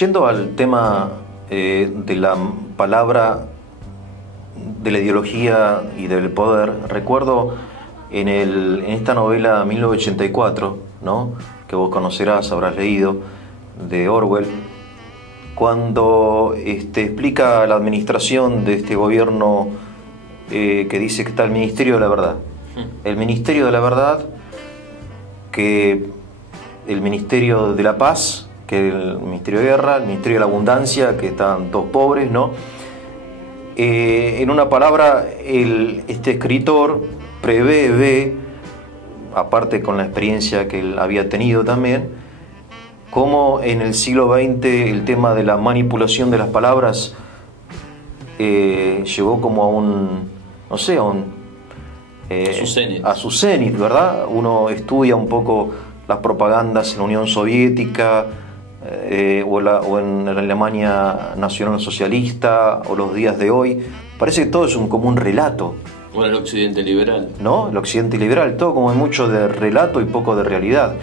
Yendo al tema de la palabra, de la ideología y del poder, recuerdo en esta novela 1984, ¿no?, que vos conocerás, habrás leído, de Orwell, cuando explica la administración de este gobierno que dice que está el Ministerio de la Verdad. El Ministerio de la Verdad, que el Ministerio de la Paz, que el Ministerio de Guerra, el Ministerio de la Abundancia, que están todos pobres, ¿no? En una palabra, este escritor prevé, aparte con la experiencia que él había tenido también, cómo en el siglo XX el tema de la manipulación de las palabras llegó como a un, no sé, a su cenit, ¿verdad? Uno estudia un poco las propagandas en la Unión Soviética, o en la Alemania nacional socialista, o los días de hoy. Parece que todo es como un relato. O en el occidente liberal. ¿No? El occidente liberal, todo como hay mucho de relato y poco de realidad.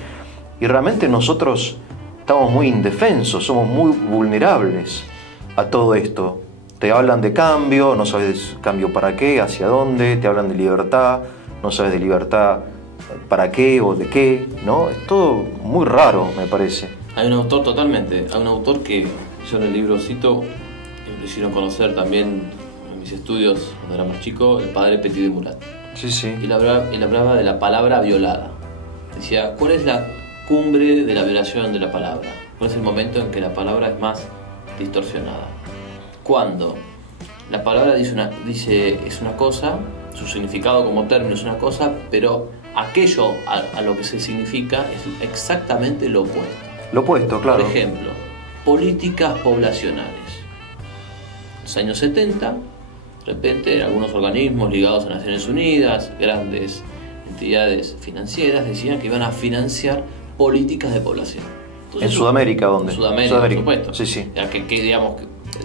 Y realmente nosotros estamos muy indefensos, somos muy vulnerables a todo esto. Te hablan de cambio, no sabes cambio para qué, hacia dónde, te hablan de libertad, no sabes de libertad para qué o de qué, ¿no? Es todo muy raro, me parece. Hay un autor hay un autor que yo en el libro cito, me hicieron conocer también en mis estudios cuando era más chico, el padre Petit de Murat. Sí, sí. Él hablaba de la palabra violada. Decía, ¿cuál es la cumbre de la violación de la palabra? ¿Cuál es el momento en que la palabra es más distorsionada? Cuando la palabra es una cosa, su significado como término es una cosa, pero aquello a lo que se significa es exactamente lo opuesto. Lo opuesto, claro. Por ejemplo, políticas poblacionales. En los años 70, de repente, algunos organismos ligados a Naciones Unidas, grandes entidades financieras, decían que iban a financiar políticas de población. Entonces, ¿en Sudamérica dónde? En Sudamérica, por supuesto. Sí, sí. Que digamos,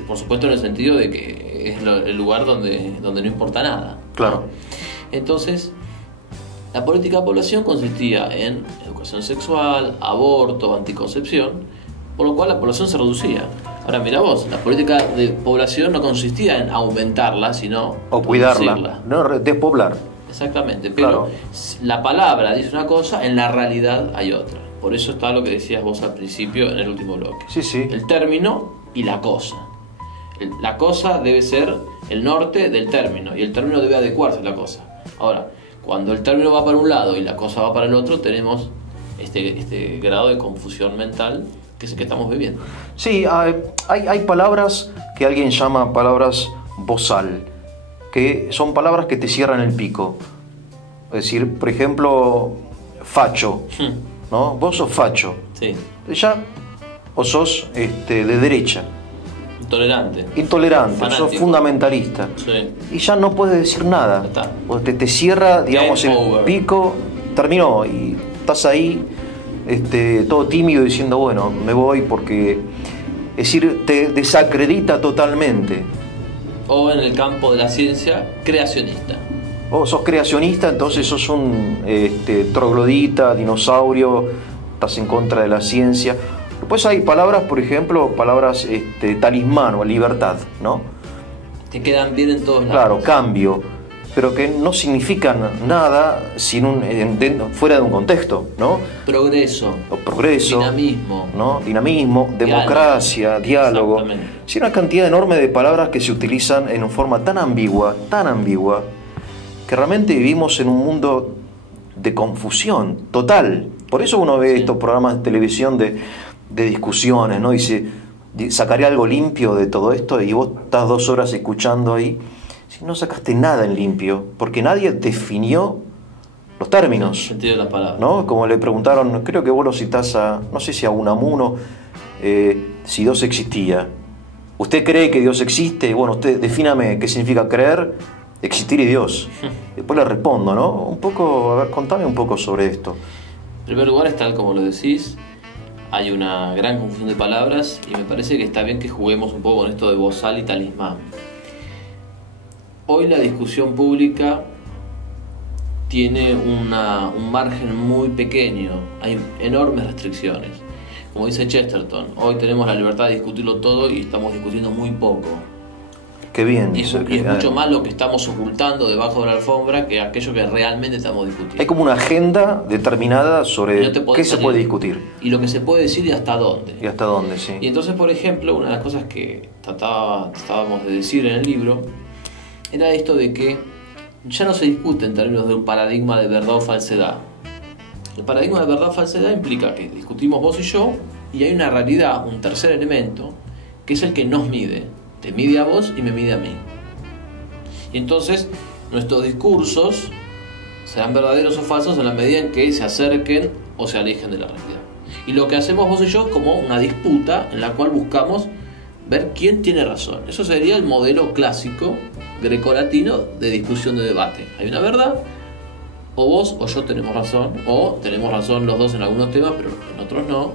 por supuesto en el sentido de que es el lugar donde no importa nada. Claro. Entonces, la política de población consistía en educación sexual, aborto, anticoncepción, por lo cual la población se reducía. Ahora mira vos, la política de población no consistía en aumentarla, sino o cuidarla, no despoblar. Exactamente, pero claro, la palabra dice una cosa, en la realidad hay otra. Por eso está lo que decías vos al principio en el último bloque. Sí, sí. El término y la cosa. La cosa debe ser el norte del término y el término debe adecuarse a la cosa. Ahora, cuando el término va para un lado y la cosa va para el otro, tenemos este grado de confusión mental que es el que estamos viviendo. Sí, hay palabras que alguien llama palabras bozal, que son palabras que te cierran el pico. Es decir, por ejemplo, facho, ¿no? Vos sos facho. Sí. Ya, o sos de derecha. Intolerante, fanático, sos fundamentalista. Sí. Y ya no puedes decir nada. O te cierra, digamos, el pico, terminó, y estás ahí todo tímido diciendo, bueno, me voy porque... Es decir, te desacredita totalmente. O en el campo de la ciencia, creacionista. O sos creacionista, entonces sos un troglodita, dinosaurio, estás en contra de la ciencia. Después hay palabras, por ejemplo, palabras talismán o libertad, ¿no? Que quedan bien en todos lados. Claro, cambio, pero que no significan nada fuera de un contexto, ¿no? Progreso. Dinamismo. ¿no? Dinamismo, democracia, diálogo. Sí, una cantidad enorme de palabras que se utilizan en forma tan ambigua, que realmente vivimos en un mundo de confusión total. Por eso uno ve estos programas de televisión de discusiones, ¿no? Dice, sacaré algo limpio de todo esto, y vos estás 2 horas escuchando ahí, si no sacaste nada en limpio, porque nadie definió los términos. El sentido de la palabra. ¿No? Como le preguntaron, creo que vos lo citás no sé si a Unamuno, si Dios existía. ¿Usted cree que Dios existe? Bueno, usted defíname qué significa creer, existir y Dios. Después le respondo, ¿no? Un poco, a ver, contame un poco sobre esto. En primer lugar, es tal como lo decís, hay una gran confusión de palabras y me parece que está bien que juguemos un poco con esto de bozal y talismán. Hoy la discusión pública tiene un margen muy pequeño, hay enormes restricciones. como dice Chesterton, hoy tenemos la libertad de discutirlo todo y estamos discutiendo muy poco. Qué bien. Y es mucho más lo que estamos ocultando debajo de la alfombra que aquello que realmente estamos discutiendo. Hay como una agenda determinada sobre qué se puede discutir. Y lo que se puede decir y hasta dónde. Y hasta dónde, sí. Y entonces, por ejemplo, una de las cosas que tratábamos de decir en el libro era esto de que ya no se discute en términos de un paradigma de verdad o falsedad. El paradigma de verdad o falsedad implica que discutimos vos y yo y hay una realidad, un tercer elemento, que es el que nos mide. Te mide a vos y me mide a mí. Y entonces nuestros discursos serán verdaderos o falsos en la medida en que se acerquen o se alejen de la realidad. Y lo que hacemos vos y yo como una disputa en la cual buscamos ver quién tiene razón. Eso sería el modelo clásico grecolatino de discusión, de debate. Hay una verdad, o vos o yo tenemos razón, o tenemos razón los dos en algunos temas, pero en otros no.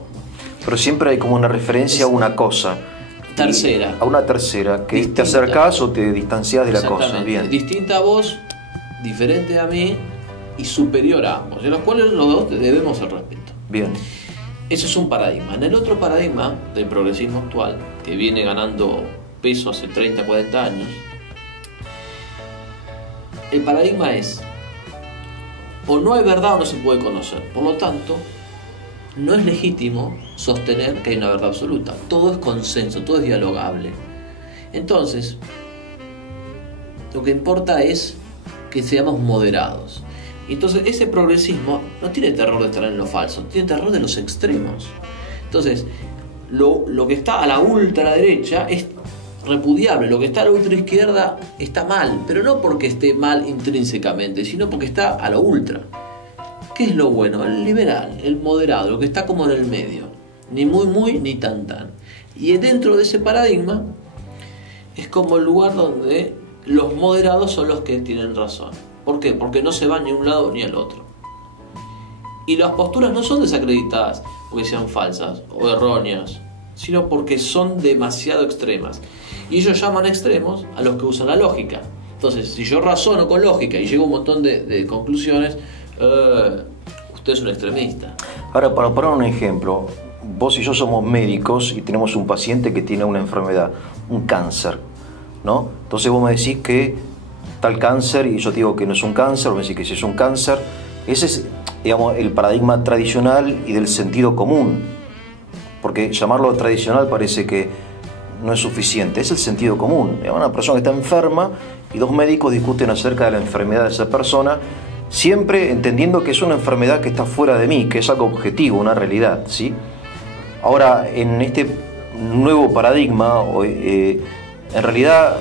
Pero siempre hay como una referencia a una cosa. Tercera. A una tercera, que distinta. Te acercás o te distanciás de la cosa. Bien. Distinta a vos, diferente a mí y superior a ambos, de los cuales los dos debemos el respeto. Bien. Eso es un paradigma. En el otro paradigma del progresismo actual, que viene ganando peso hace 30, 40 años, el paradigma es: o no hay verdad o no se puede conocer. Por lo tanto, no es legítimo sostener que hay una verdad absoluta. Todo es consenso, todo es dialogable. Entonces, lo que importa es que seamos moderados. Entonces, ese progresismo no tiene terror de estar en lo falso, tiene terror de los extremos. Entonces, lo que está a la ultraderecha es repudiable, lo que está a la ultraizquierda está mal, pero no porque esté mal intrínsecamente, sino porque está a lo ultra. ¿Qué es lo bueno? El liberal, el moderado, lo que está como en el medio, ni muy ni tan. Y dentro de ese paradigma es como el lugar donde los moderados son los que tienen razón. ¿Por qué? Porque no se van ni a un lado ni al otro. Y las posturas no son desacreditadas porque sean falsas o erróneas, sino porque son demasiado extremas. Y ellos llaman extremos a los que usan la lógica. Entonces, si yo razono con lógica y llego a un montón de conclusiones, usted es un extremista. Ahora, para poner un ejemplo, vos y yo somos médicos y tenemos un paciente que tiene una enfermedad, un cáncer, ¿no? Entonces vos me decís que tal cáncer y yo te digo que no es un cáncer, vos me decís que sí es un cáncer. Ese es, digamos, el paradigma tradicional y del sentido común, porque llamarlo tradicional parece que no es suficiente, es el sentido común. Una persona que está enferma y dos médicos discuten acerca de la enfermedad de esa persona, siempre entendiendo que es una enfermedad que está fuera de mí, que es algo objetivo, una realidad, ¿sí? Ahora, en este nuevo paradigma, en realidad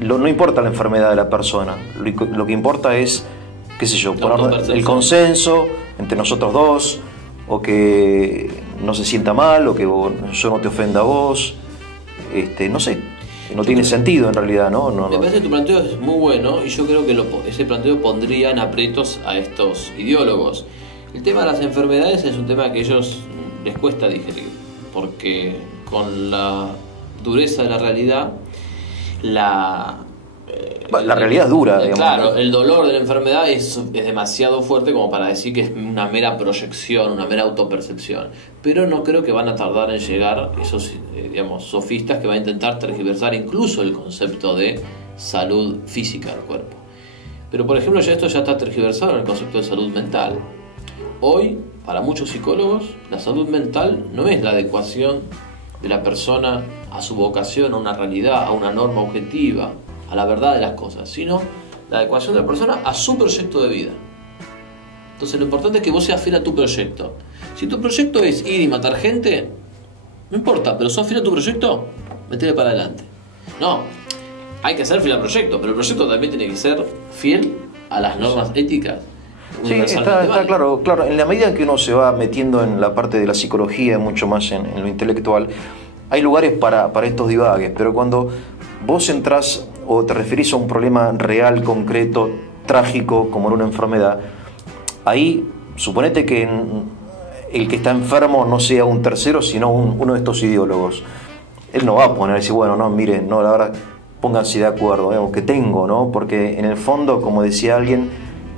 no importa la enfermedad de la persona, lo que importa es, qué sé yo, poner el consenso entre nosotros dos, o que no se sienta mal, o que yo no te ofenda a vos, no sé. No tiene sentido en realidad, ¿no? Me parece que tu planteo es muy bueno y yo creo que ese planteo pondría en aprietos a estos ideólogos. El tema de las enfermedades es un tema que a ellos les cuesta digerir, porque con la dureza de la realidad, la realidad es dura, digamos. Claro, el dolor de la enfermedad es demasiado fuerte como para decir que es una mera proyección, una mera autopercepción. Pero no creo que van a tardar en llegar esos, sofistas que van a intentar tergiversar incluso el concepto de salud física del cuerpo. Pero, por ejemplo, esto ya está tergiversado en el concepto de salud mental. Hoy, para muchos psicólogos, la salud mental no es la adecuación de la persona a su vocación, a una realidad, a una norma objetiva, a la verdad de las cosas, sino la adecuación de la persona a su proyecto de vida. Entonces lo importante es que vos seas fiel a tu proyecto. Si tu proyecto es ir y matar gente, no importa, pero sos fiel a tu proyecto, metele para adelante. No, hay que ser fiel al proyecto, pero el proyecto también tiene que ser fiel a las normas éticas. Sí, está claro. En la medida en que uno se va metiendo en la parte de la psicología, mucho más en lo intelectual, hay lugares para estos divagues, pero cuando vos entrás o te referís a un problema real, concreto, trágico, como en una enfermedad, ahí suponete que el que está enfermo no sea un tercero, sino uno de estos ideólogos. Él no va a poner y decir, bueno, no, miren, no, la verdad, pónganse de acuerdo, digamos, que tengo, ¿no? Porque en el fondo, como decía alguien,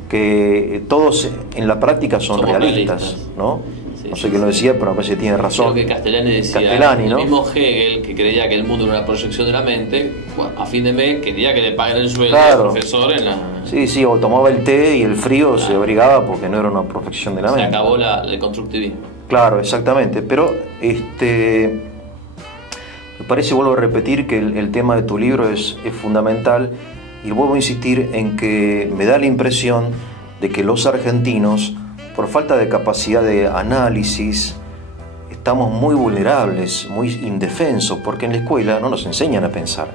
que todos en la práctica son realistas, ¿no? no sé quién lo decía, pero me parece que tiene razón. Creo que Castellani decía, Castellani, ¿no? El mismo Hegel, que creía que el mundo era una proyección de la mente, a fin de mes quería que le paguen el sueldo al profesor en la... Sí, o tomaba el té y el frío se abrigaba porque no era una proyección de la mente. Se acabó el constructivismo. Claro, exactamente, pero me parece, vuelvo a repetir, que el tema de tu libro es fundamental, y vuelvo a insistir en que me da la impresión de que los argentinos, por falta de capacidad de análisis, estamos muy vulnerables, muy indefensos, porque en la escuela no nos enseñan a pensar.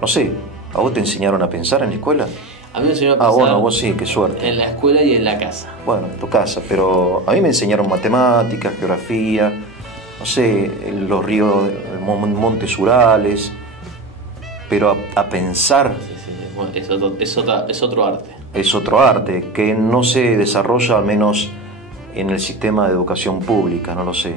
No sé, ¿a vos te enseñaron a pensar en la escuela? A mí me enseñaron a pensar. Bueno, vos sí, qué suerte. En la escuela y en la casa. Bueno, en tu casa, pero a mí me enseñaron matemáticas, geografía, no sé, los ríos, montes Urales, pero a pensar... Sí, bueno, es otro arte. Es otro arte que no se desarrolla, al menos en el sistema de educación pública, no lo sé.